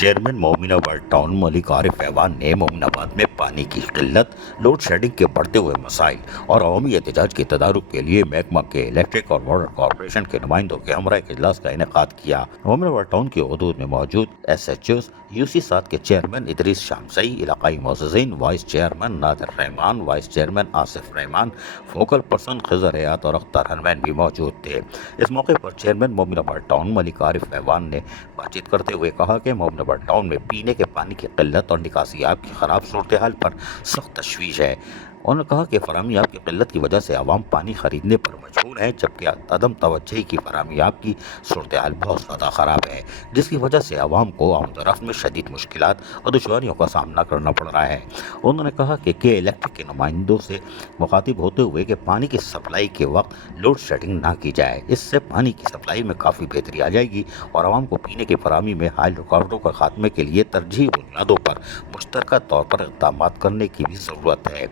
Chairman Mominabad town Malik Arif Awan ने मोमिनाबाद में पानी की किल्लत, लोड शेडिंग के बढ़ते हुए मसाइल और अवामी एहतजाज के तदारुक के लिए महकमा के इलेक्ट्रिक और वाटर कॉरपोरेशन के नुमाइंदों के हमरा एक इजलास का इनेकाद किया। मोमिनाबाद टाउन की हदूद में मौजूद SHOs UC7 के चेयरमैन इदरीस शामसई, इलाकाई मोअज़्ज़िज़ीन, vice chairman Nadir Rehman, vice chairman Asif Rehman, focal person Khizar Hayat और अख्तर हनमैन भी मौजूद थे। इस मौके पर चेयरमैन मोमिनाबाद टाउन मलिक आरिफ ऐवान ने बातचीत करते हुए कहा कि मोमिनाबाद टाउन में पीने के पानी की किल्लत और निकासियाब की ख़राब सूरत हाल पर सख्त तशवीश है। उन्होंने कहा कि फराहमियाब की किल्लत की वजह से आवाम पानी खरीदने पर मजबूर है, जबकि अदम तवज्जुही की फराहमियाब की सूरत हाल बहुत ज़्यादा ख़राब है, जिसकी वजह से आवाम को आमदरफ्त में शदीद मुश्किलात और दुश्वारियों का सामना करना पड़ रहा है। उन्होंने कहा कि इलेक्ट्रिक के नुमाइंदों से मुखातिब होते हुए कि पानी की सप्लाई के वक्त लोड शेडिंग ना की जाए, इससे पानी की सप्लाई में काफ़ी बेहतरी आ जाएगी और आवाम को पीने की फराहमी में हाल रुकावटों का खात्मे के लिए तरजीही बुनियादों पर मुश्तरका तौर पर इक़दाम करने की भी ज़रूरत है।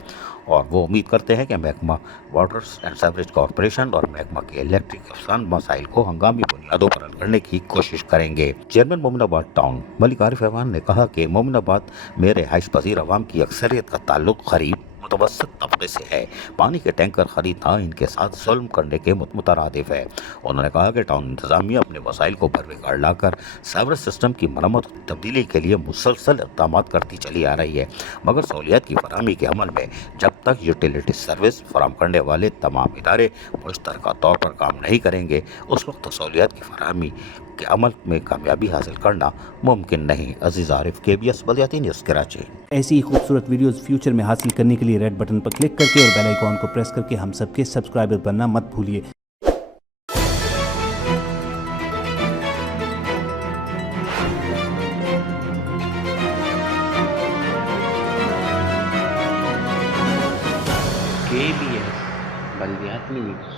और वो उम्मीद करते हैं कि महकमा वाटर एंड सीवरेज कॉरपोरेशन और महकमा के इलेक्ट्रिक अफसान मसाइल को हंगामी बुनियादों पर हल करने की कोशिश करेंगे। चेयरमैन मोमिनाबाद टाउन मलिक आरिफ ऐवान ने कहा कि मोमिनाबाद में रिहाइश पजीर अवाम की अक्सरियत का ताल्लुक गरीब मुतवस्सित तबके से है। पानी के टैंकर खरीदना इनके साथ जुल्म करने के मुतरादिफ है। उन्होंने कहा कि टाउन इंतजामिया अपने वसाइल को परवेगार लाकर सीवरेज सिस्टम की मरम्मत और तब्दीली के लिए मुसलसल इक़दाम करती चली आ रही है, मगर सहूलियत की फराहमी के अमल में जब तक यूटिलिटी सर्विस फराहम करने वाले तमाम इदारे मुश्तरका तौर पर काम नहीं करेंगे, उस वक्त सहूलियत की फराहमी के अमल में कामयाबी हासिल करना मुमकिन नहीं। अजीज़ आरिफ, KBS बल्दियाती न्यूज़, कराची। ऐसी ही खूबसूरत वीडियोस फ्यूचर में हासिल करने के लिए रेड बटन पर क्लिक करके और बेल आइकॉन को प्रेस करके हम सबके सब्सक्राइबर बनना मत भूलिए। KBS बल्दियाती न्यूज़।